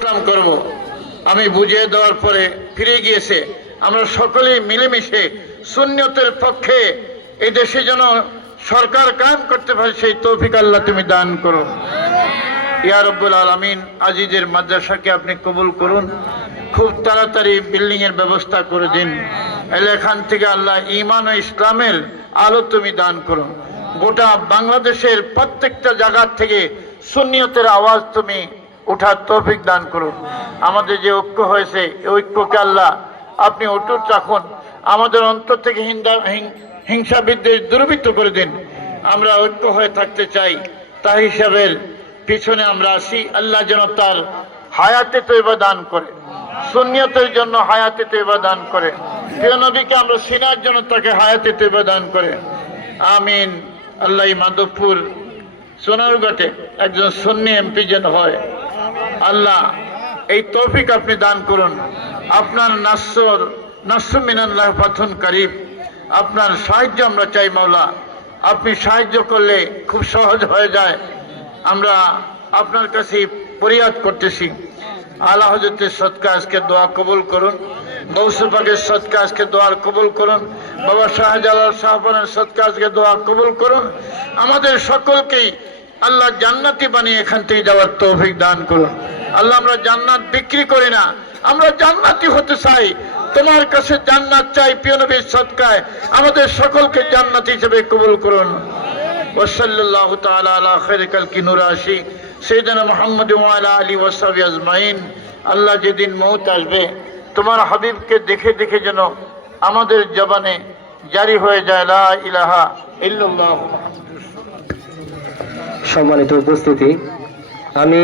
ইসলাম করব আমি বুঝিয়ে দেওয়ার পরে ফিরে গিয়েছে। আমরা সকলেই মিলেমিশে সুন্নিয়তের পক্ষে এই দেশে যেন সরকার কায়েম করতে পারে সেই তৌফিক আল্লাহ তুমি দান করো। ইয়া রব্বুল আলামিন, আজিজের মাদ্রাসাকে আপনি কবুল করুন। খুব তাড়াতাড়ি বিল্ডিং এর ব্যবস্থা করে দিন। এখান থেকে আল্লাহ ঈমান ও ইসলামের আলো তুমি দান করো। গোটা বাংলাদেশের প্রত্যেকটা জায়গা থেকে সুন্নিয়তের আওয়াজ তুমি উঠার তৌফিক দান করুন। আমাদের যে ঐক্য হয়েছে এই ঐক্যকে আল্লাহ আপনি অটুট রাখুন। আমাদের অন্তর থেকে হিংসা বিদ্বেষ দূরীভূত করে দিন। আমরা ঐক্য হয়ে থাকতে চাই, তা হিসাবের পিছনে আমরা আসি। আল্লাহ যেন তার হায়াতে তৈবা দান করে, সুন্নিয়তের জন্য হায়াতে তৈবা দান করে, প্রিয় নবীকে আমরা সিনার জন্য তাকে হায়াতে তৈবা দান করে। আমিন। আল্লাহ মাধবপুর সোনারঘাটে একজন সুন্নি এমপি যেন হয়, আল্লাহ এই তৌফিক আপনি দান করুন। আপনার নাসর মিনাল্লাহ ফাতহুন কারীব, আপনার সাহায্য আমরা চাই মাওলা। আপনি সাহায্য করলে খুব সহজ হয়ে যায়। আমরা আপনার কাছে ফরিয়াদ করতেছি। আলা হযরতের সদকা আজকে দোয়া কবুল করুন। গৌসে পাকের সদকা আজকে দোয়া কবুল করুন। বাবা শাহজালাল শাহবানের সদকা আজকে দোয়া কবুল করুন। আমাদের সকলকেই আল্লাহ জান্নাতি বানিয়ে এখান থেকে যাওয়ার তৌফিক দান করুন। আল্লাহ আমরা জান্নাত বিক্রি করি না, আমরা জান্নাতি হতে চাই। তোমার কাছে জান্নাত চাই। প্রিয় নবীর সদকায় আমাদের সকলকে জান্নাতি হিসেবে কবুল করুন। ওয়াসাল্লাল্লাহু তাআলা আলা খায়রি খালকি নূর আশি সাইয়্যিদানা মুহাম্মদ ওয়া আলা আলিহি ওয়া সাহবিহি আজমাইন। আল্লাহ যেদিন মউত আসবে তোমার হাবিবকে দেখে দেখে যেন আমাদের জবানে জারি হয়ে যায় লা ইলাহা ইল্লাল্লাহ। সম্মানিত উপস্থিতি, আমি